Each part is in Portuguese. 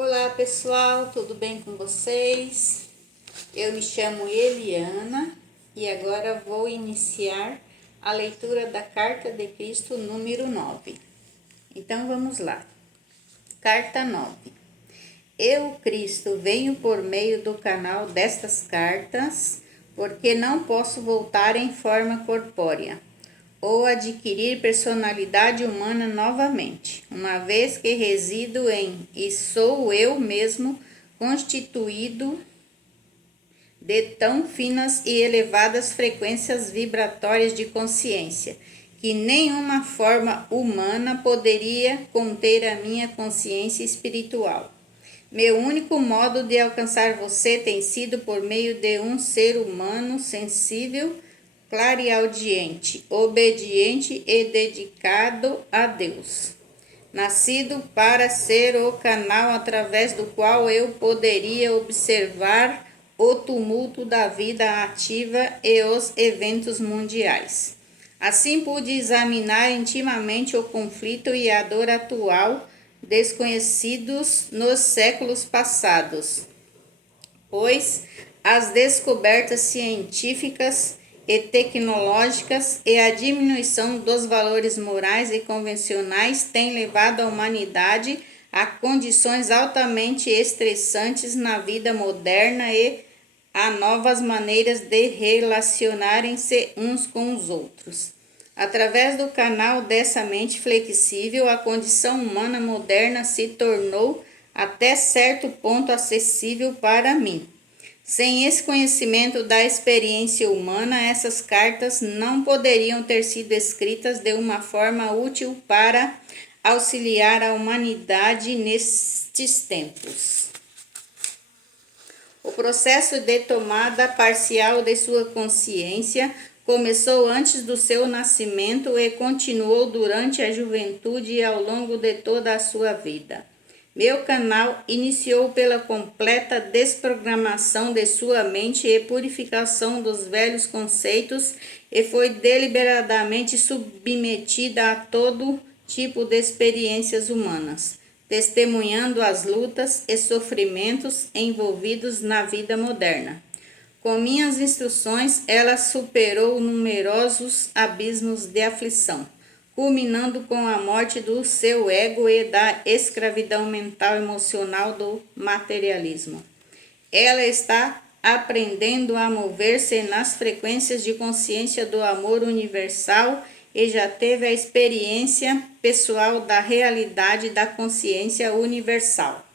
Olá pessoal, tudo bem com vocês? Eu me chamo Eliana e agora vou iniciar a leitura da Carta de Cristo número 9. Então vamos lá. Carta 9. Eu, Cristo, venho por meio do canal destas cartas, porque não posso voltar em forma corpórea ou adquirir personalidade humana novamente, uma vez que resido em e sou eu mesmo constituído de tão finas e elevadas frequências vibratórias de consciência, que nenhuma forma humana poderia conter a minha consciência espiritual. Meu único modo de alcançar você tem sido por meio de um ser humano sensível, clareaudiente, obediente e dedicado a Deus, nascido para ser o canal através do qual eu poderia observar o tumulto da vida ativa e os eventos mundiais. Assim pude examinar intimamente o conflito e a dor atual, desconhecidos nos séculos passados, pois as descobertas científicas e tecnológicas e a diminuição dos valores morais e convencionais têm levado a humanidade a condições altamente estressantes na vida moderna e a novas maneiras de relacionarem-se uns com os outros. Através do canal dessa mente flexível, a condição humana moderna se tornou até certo ponto acessível para mim. Sem esse conhecimento da experiência humana, essas cartas não poderiam ter sido escritas de uma forma útil para auxiliar a humanidade nestes tempos. O processo de tomada parcial de sua consciência começou antes do seu nascimento e continuou durante a juventude e ao longo de toda a sua vida. Meu canal iniciou pela completa desprogramação de sua mente e purificação dos velhos conceitos e foi deliberadamente submetida a todo tipo de experiências humanas, testemunhando as lutas e sofrimentos envolvidos na vida moderna. Com minhas instruções, ela superou numerosos abismos de aflição, culminando com a morte do seu ego e da escravidão mental e emocional do materialismo. Ela está aprendendo a mover-se nas frequências de consciência do amor universal e já teve a experiência pessoal da realidade da consciência universal.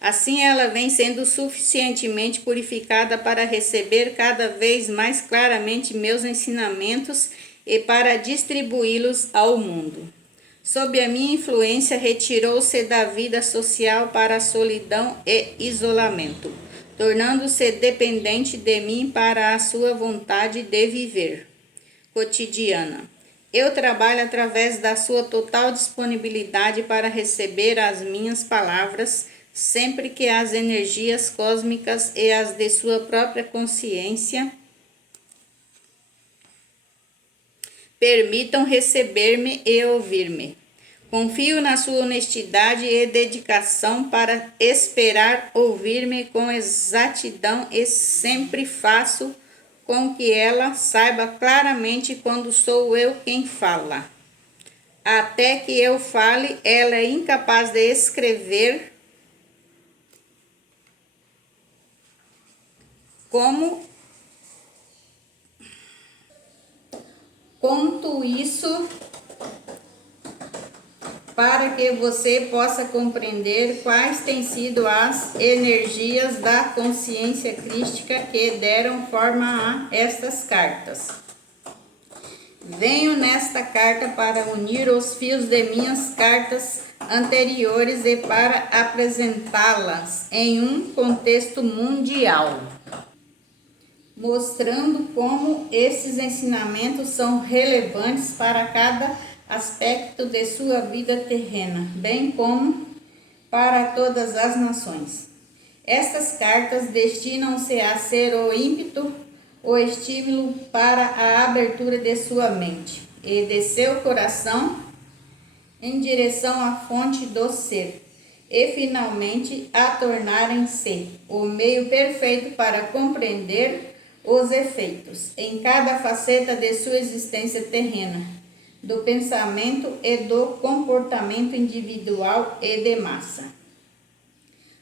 Assim, ela vem sendo suficientemente purificada para receber cada vez mais claramente meus ensinamentos e para distribuí-los ao mundo. Sob a minha influência, retirou-se da vida social para a solidão e isolamento, tornando-se dependente de mim para a sua vontade de viver cotidiana. Eu trabalho através da sua total disponibilidade para receber as minhas palavras, sempre que as energias cósmicas e as de sua própria consciência permitam receber-me e ouvir-me. Confio na sua honestidade e dedicação para esperar ouvir-me com exatidão e sempre faço com que ela saiba claramente quando sou eu quem fala. Até que eu fale, ela é incapaz de escrever como conto isso para que você possa compreender quais têm sido as energias da consciência crística que deram forma a estas cartas. Venho nesta carta para unir os fios de minhas cartas anteriores e para apresentá-las em um contexto mundial, mostrando como esses ensinamentos são relevantes para cada aspecto de sua vida terrena, bem como para todas as nações. Estas cartas destinam-se a ser o ímpeto, o estímulo para a abertura de sua mente e de seu coração em direção à fonte do ser, e finalmente a tornarem-se o meio perfeito para compreender os efeitos, em cada faceta de sua existência terrena, do pensamento e do comportamento individual e de massa.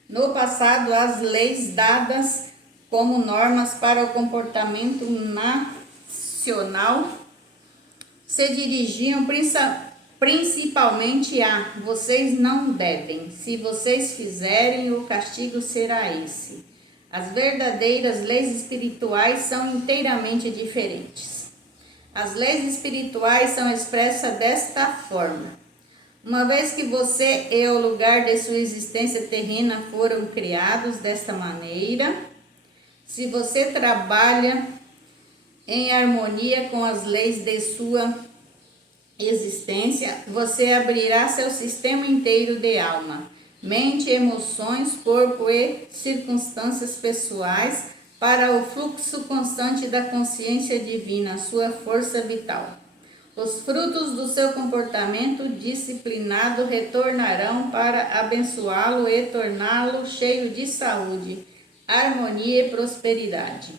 No passado, as leis dadas como normas para o comportamento nacional se dirigiam principalmente a: vocês não devem, se vocês fizerem, o castigo será esse. As verdadeiras leis espirituais são inteiramente diferentes. As leis espirituais são expressas desta forma: uma vez que você e o lugar de sua existência terrena foram criados desta maneira, se você trabalha em harmonia com as leis de sua existência, você abrirá seu sistema inteiro de alma, mente, emoções, corpo e circunstâncias pessoais para o fluxo constante da consciência divina, sua força vital. Os frutos do seu comportamento disciplinado retornarão para abençoá-lo e torná-lo cheio de saúde, harmonia e prosperidade.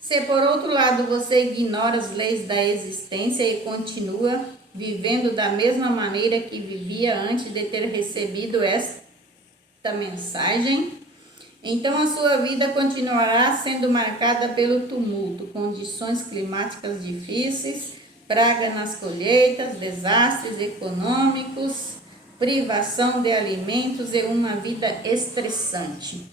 Se por outro lado você ignora as leis da existência e continua vivendo da mesma maneira que vivia antes de ter recebido esta mensagem, então a sua vida continuará sendo marcada pelo tumulto, condições climáticas difíceis, praga nas colheitas, desastres econômicos, privação de alimentos e uma vida estressante.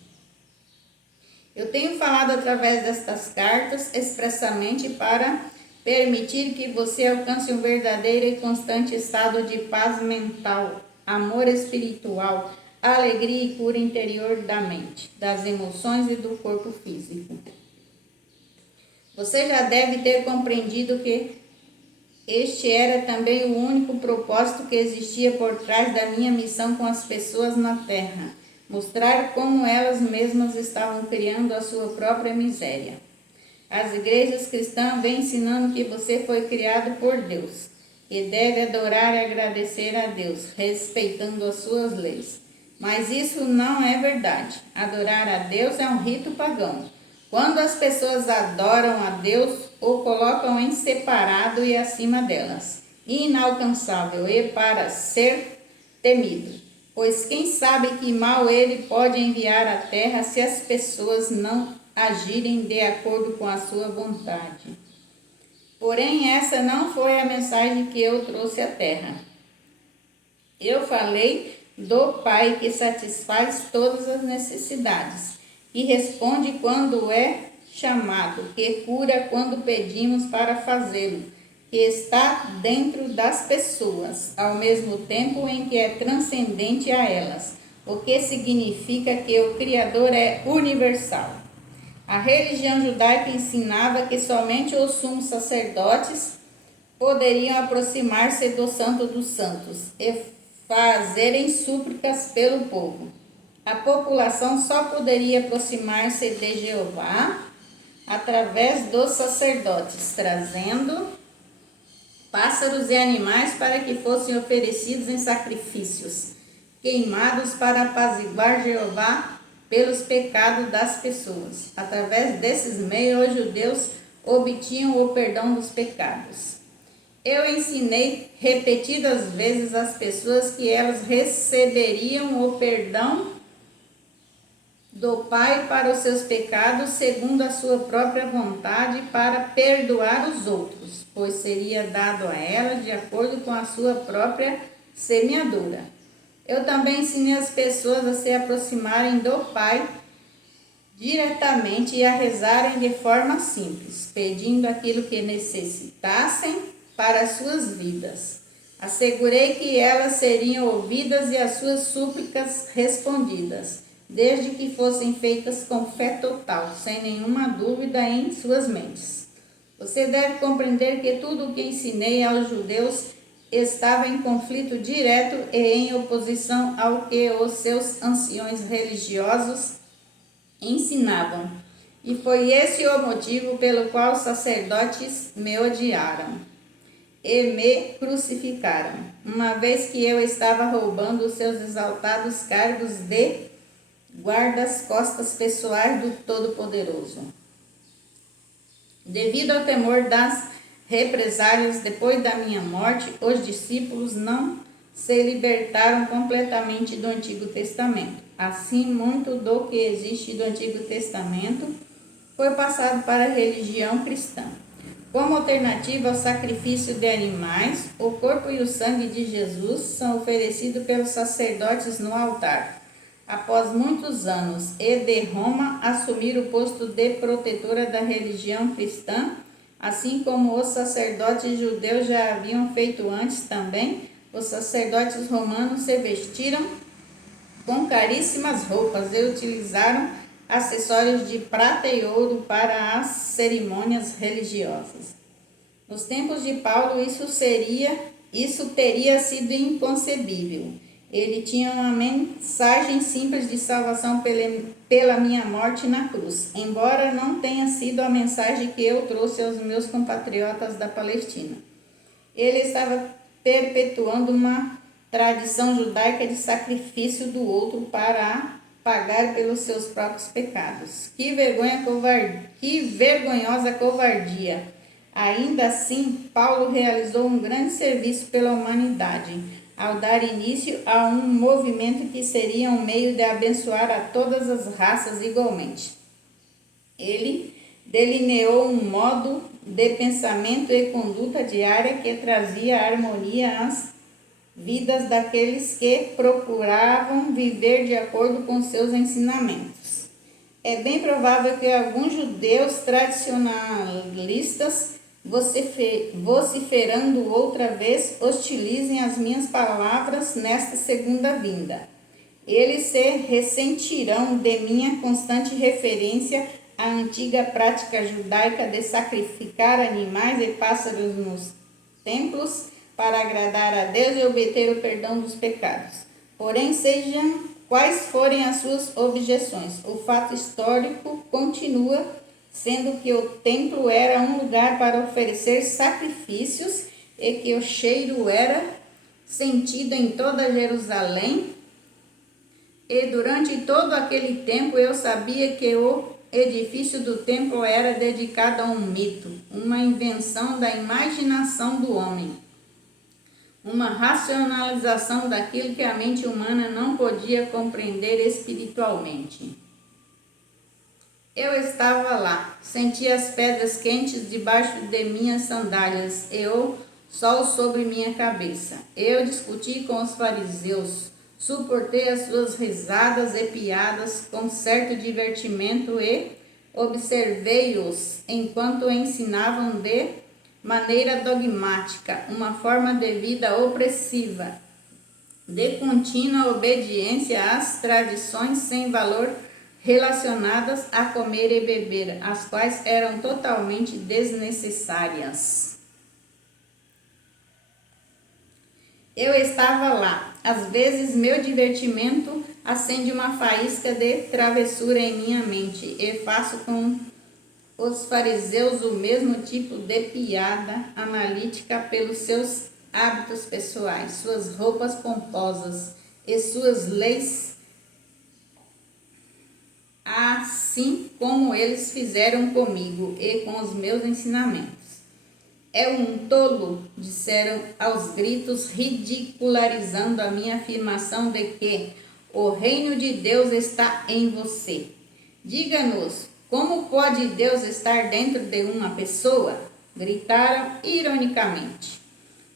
Eu tenho falado através destas cartas expressamente para permitir que você alcance um verdadeiro e constante estado de paz mental, amor espiritual, alegria e cura interior da mente, das emoções e do corpo físico. Você já deve ter compreendido que este era também o único propósito que existia por trás da minha missão com as pessoas na Terra: mostrar como elas mesmas estavam criando a sua própria miséria. As igrejas cristãs vêm ensinando que você foi criado por Deus e deve adorar e agradecer a Deus, respeitando as suas leis. Mas isso não é verdade. Adorar a Deus é um rito pagão. Quando as pessoas adoram a Deus, o colocam em separado e acima delas, inalcançável e para ser temido. Pois quem sabe que mal ele pode enviar à terra se as pessoas não agirem de acordo com a sua vontade. Porém, essa não foi a mensagem que eu trouxe à terra. Eu falei do Pai que satisfaz todas as necessidades e responde quando é chamado, que cura quando pedimos para fazê-lo, que está dentro das pessoas, ao mesmo tempo em que é transcendente a elas, o que significa que o Criador é universal. A religião judaica ensinava que somente os sumos sacerdotes poderiam aproximar-se do Santo dos Santos e fazerem súplicas pelo povo. A população só poderia aproximar-se de Jeová através dos sacerdotes, trazendo pássaros e animais para que fossem oferecidos em sacrifícios queimados para apaziguar Jeová pelos pecados das pessoas. Através desses meios, os judeus obtinham o perdão dos pecados. Eu ensinei repetidas vezes às pessoas que elas receberiam o perdão do Pai para os seus pecados segundo a sua própria vontade para perdoar os outros, pois seria dado a elas de acordo com a sua própria semeadura. Eu também ensinei as pessoas a se aproximarem do Pai diretamente e a rezarem de forma simples, pedindo aquilo que necessitassem para as suas vidas. Assegurei que elas seriam ouvidas e as suas súplicas respondidas, desde que fossem feitas com fé total, sem nenhuma dúvida em suas mentes. Você deve compreender que tudo o que ensinei aos judeus estava em conflito direto e em oposição ao que os seus anciões religiosos ensinavam. E foi esse o motivo pelo qual os sacerdotes me odiaram. e me crucificaram, uma vez que eu estava roubando os seus exaltados cargos de guardas-costas pessoais do Todo-Poderoso. Devido ao temor das represálias depois da minha morte, os discípulos não se libertaram completamente do Antigo Testamento. Assim, muito do que existe do Antigo Testamento foi passado para a religião cristã. Como alternativa ao sacrifício de animais, o corpo e o sangue de Jesus são oferecidos pelos sacerdotes no altar. Após muitos anos, e de Roma assumir o posto de protetora da religião cristã, assim como os sacerdotes judeus já haviam feito antes também, os sacerdotes romanos se vestiram com caríssimas roupas e utilizaram acessórios de prata e ouro para as cerimônias religiosas. Nos tempos de Paulo, isso teria sido inconcebível. Ele tinha uma mensagem simples de salvação pela minha morte na cruz, embora não tenha sido a mensagem que eu trouxe aos meus compatriotas da Palestina. Ele estava perpetuando uma tradição judaica de sacrifício do outro para pagar pelos seus próprios pecados. Que vergonhosa covardia! Ainda assim, Paulo realizou um grande serviço pela humanidade, ao dar início a um movimento que seria um meio de abençoar a todas as raças igualmente. Ele delineou um modo de pensamento e conduta diária que trazia harmonia às vidas daqueles que procuravam viver de acordo com seus ensinamentos. É bem provável que alguns judeus tradicionalistas, vociferando outra vez, hostilizem as minhas palavras nesta segunda vinda. Eles se ressentirão de minha constante referência à antiga prática judaica de sacrificar animais e pássaros nos templos para agradar a Deus e obter o perdão dos pecados. Porém, sejam quais forem as suas objeções, o fato histórico continua sendo que o templo era um lugar para oferecer sacrifícios e que o cheiro era sentido em toda Jerusalém. E durante todo aquele tempo eu sabia que o edifício do templo era dedicado a um mito, uma invenção da imaginação do homem, uma racionalização daquilo que a mente humana não podia compreender espiritualmente. Eu estava lá, senti as pedras quentes debaixo de minhas sandálias e o sol sobre minha cabeça. Eu discuti com os fariseus, suportei as suas risadas e piadas com certo divertimento e observei-os enquanto ensinavam de maneira dogmática uma forma de vida opressiva, de contínua obediência às tradições sem valor relacionadas a comer e beber, as quais eram totalmente desnecessárias. Eu estava lá. Às vezes meu divertimento acende uma faísca de travessura em minha mente e faço com os fariseus o mesmo tipo de piada analítica pelos seus hábitos pessoais, suas roupas pomposas e suas leis, assim como eles fizeram comigo e com os meus ensinamentos. É um tolo, disseram aos gritos, ridicularizando a minha afirmação de que o reino de Deus está em você. Diga-nos, como pode Deus estar dentro de uma pessoa? Gritaram ironicamente.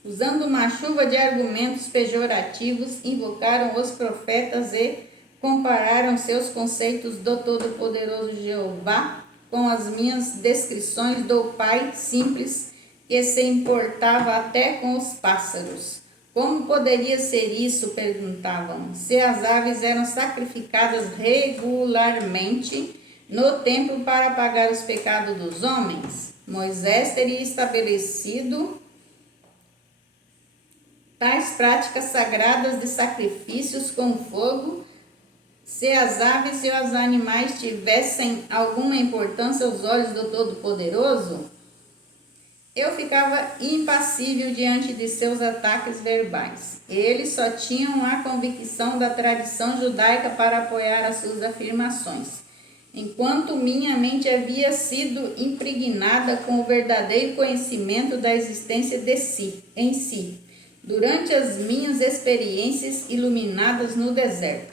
Usando uma chuva de argumentos pejorativos, invocaram os profetas e compararam seus conceitos do Todo-Poderoso Jeová com as minhas descrições do Pai simples, que se importava até com os pássaros. Como poderia ser isso? Perguntavam. Se as aves eram sacrificadas regularmente no templo para pagar os pecados dos homens, Moisés teria estabelecido tais práticas sagradas de sacrifícios com fogo. Se as aves e os animais tivessem alguma importância aos olhos do Todo-Poderoso, Eu ficava impassível diante de seus ataques verbais. Eles só tinham a convicção da tradição judaica para apoiar as suas afirmações, enquanto minha mente havia sido impregnada com o verdadeiro conhecimento da existência em si, durante as minhas experiências iluminadas no deserto.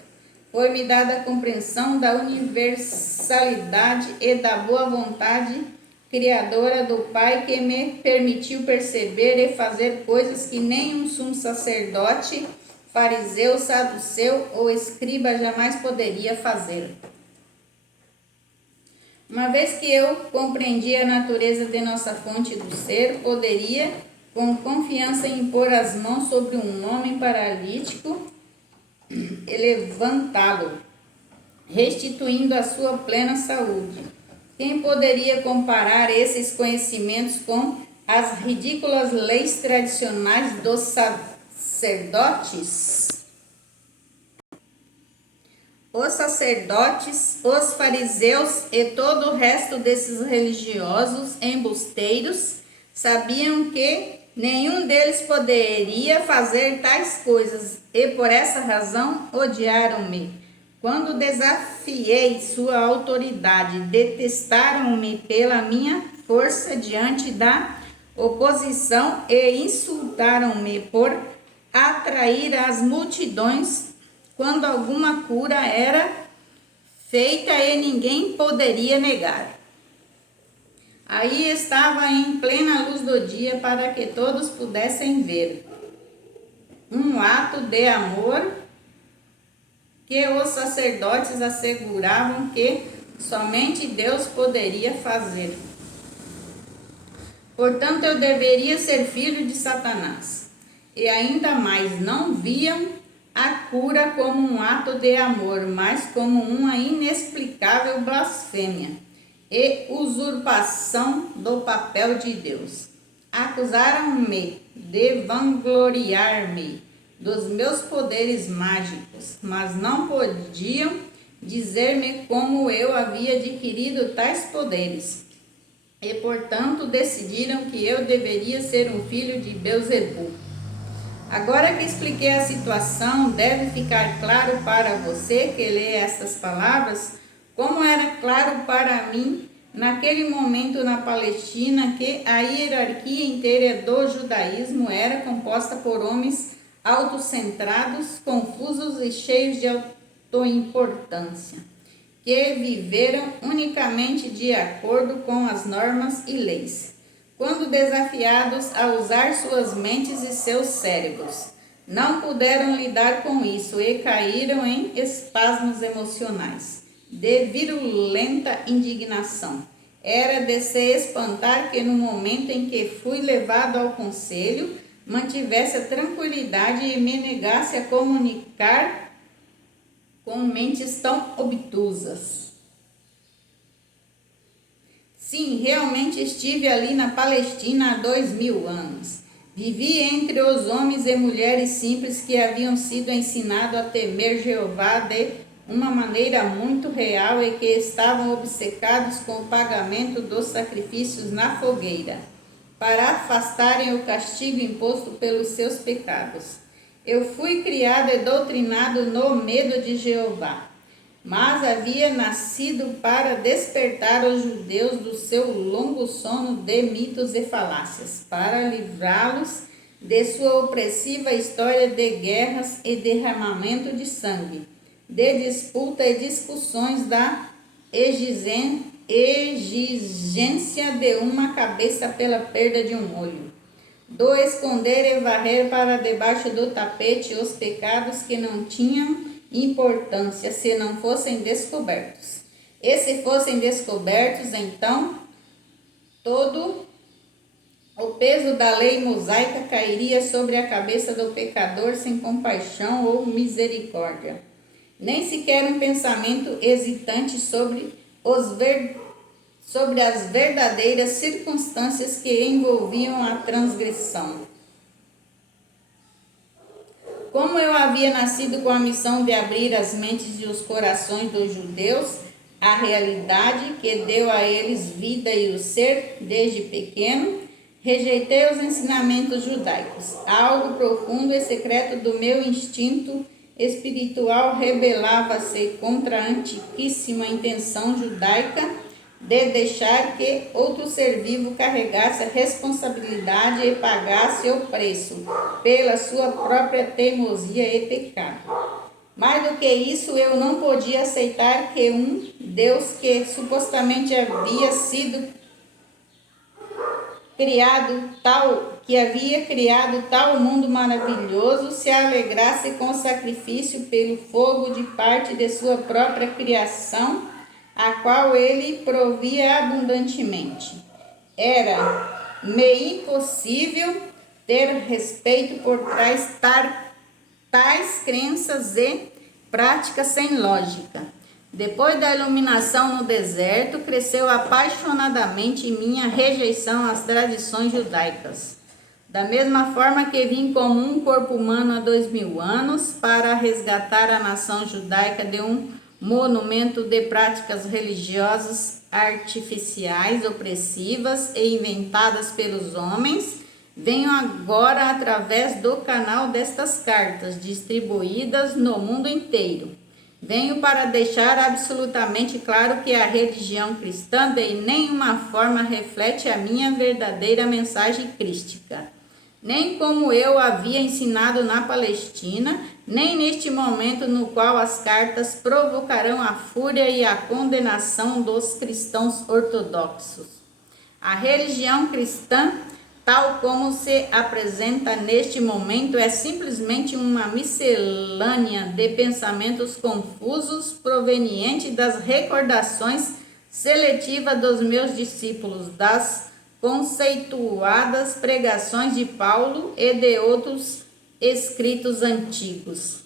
Foi-me dada a compreensão da universalidade e da boa vontade criadora do Pai, que me permitiu perceber e fazer coisas que nenhum sumo sacerdote, fariseu, saduceu ou escriba jamais poderia fazer. Uma vez que eu compreendi a natureza de nossa fonte do ser, poderia, com confiança, impor as mãos sobre um homem paralítico e levantá-lo, restituindo a sua plena saúde. Quem poderia comparar esses conhecimentos com as ridículas leis tradicionais dos sacerdotes? Os sacerdotes, os fariseus e todo o resto desses religiosos embusteiros sabiam que nenhum deles poderia fazer tais coisas e por essa razão odiaram-me. Quando desafiei sua autoridade, detestaram-me pela minha força diante da oposição e insultaram-me por atrair as multidões quando alguma cura era feita e ninguém poderia negar. Aí estava em plena luz do dia para que todos pudessem ver um ato de amor que os sacerdotes asseguravam que somente Deus poderia fazer. Portanto, eu deveria ser filho de Satanás. E ainda mais, não viam a cura como um ato de amor, mas como uma inexplicável blasfêmia e usurpação do papel de Deus. Acusaram-me de vangloriar-me dos meus poderes mágicos, mas não podiam dizer-me como eu havia adquirido tais poderes. E, portanto, decidiram que eu deveria ser um filho de Beelzebub. Agora que expliquei a situação, deve ficar claro para você que lê estas palavras, como era claro para mim naquele momento na Palestina que a hierarquia inteira do judaísmo era composta por homens autocentrados, confusos e cheios de autoimportância, que viveram unicamente de acordo com as normas e leis. Quando desafiados a usar suas mentes e seus cérebros, não puderam lidar com isso e caíram em espasmos emocionais de virulenta indignação. Era de se espantar que no momento em que fui levado ao conselho, mantivesse a tranquilidade e me negasse a comunicar com mentes tão obtusas. Sim, realmente estive ali na Palestina há 2000 anos. Vivi entre os homens e mulheres simples que haviam sido ensinados a temer Jeová de uma maneira muito real e que estavam obcecados com o pagamento dos sacrifícios na fogueira, para afastarem o castigo imposto pelos seus pecados. Eu fui criado e doutrinado no medo de Jeová, mas havia nascido para despertar os judeus do seu longo sono de mitos e falácias, para livrá-los de sua opressiva história de guerras e derramamento de sangue, de disputa e discussões da exigência de uma cabeça pela perda de um olho, do esconder e varrer para debaixo do tapete os pecados que não tinham importância se não fossem descobertos. E se fossem descobertos, então todo o peso da lei mosaica cairia sobre a cabeça do pecador sem compaixão ou misericórdia. Nem sequer um pensamento hesitante sobre as verdadeiras circunstâncias que envolviam a transgressão. Como eu havia nascido com a missão de abrir as mentes e os corações dos judeus à realidade que deu a eles vida e o ser desde pequeno, Rejeitei os ensinamentos judaicos. Algo profundo e secreto do meu instinto espiritual rebelava-se contra a antiquíssima intenção judaica de deixar que outro ser vivo carregasse a responsabilidade e pagasse o preço pela sua própria teimosia e pecado. Mais do que isso, eu não podia aceitar que um Deus que supostamente havia criado tal mundo maravilhoso se alegrasse com o sacrifício pelo fogo de parte de sua própria criação, a qual ele provia abundantemente. Era-me impossível ter respeito por tais crenças e práticas sem lógica. Depois da iluminação no deserto, cresceu apaixonadamente minha rejeição às tradições judaicas. Da mesma forma que vim como um corpo humano há 2000 anos para resgatar a nação judaica de um monumento de práticas religiosas artificiais, opressivas e inventadas pelos homens, venho agora através do canal destas cartas distribuídas no mundo inteiro. Venho para deixar absolutamente claro que a religião cristã de nenhuma forma reflete a minha verdadeira mensagem crística, nem como eu havia ensinado na Palestina, nem neste momento no qual as cartas provocarão a fúria e a condenação dos cristãos ortodoxos. A religião cristã, tal como se apresenta neste momento, é simplesmente uma miscelânea de pensamentos confusos proveniente das recordações seletivas dos meus discípulos, das conceituadas pregações de Paulo e de outros escritos antigos.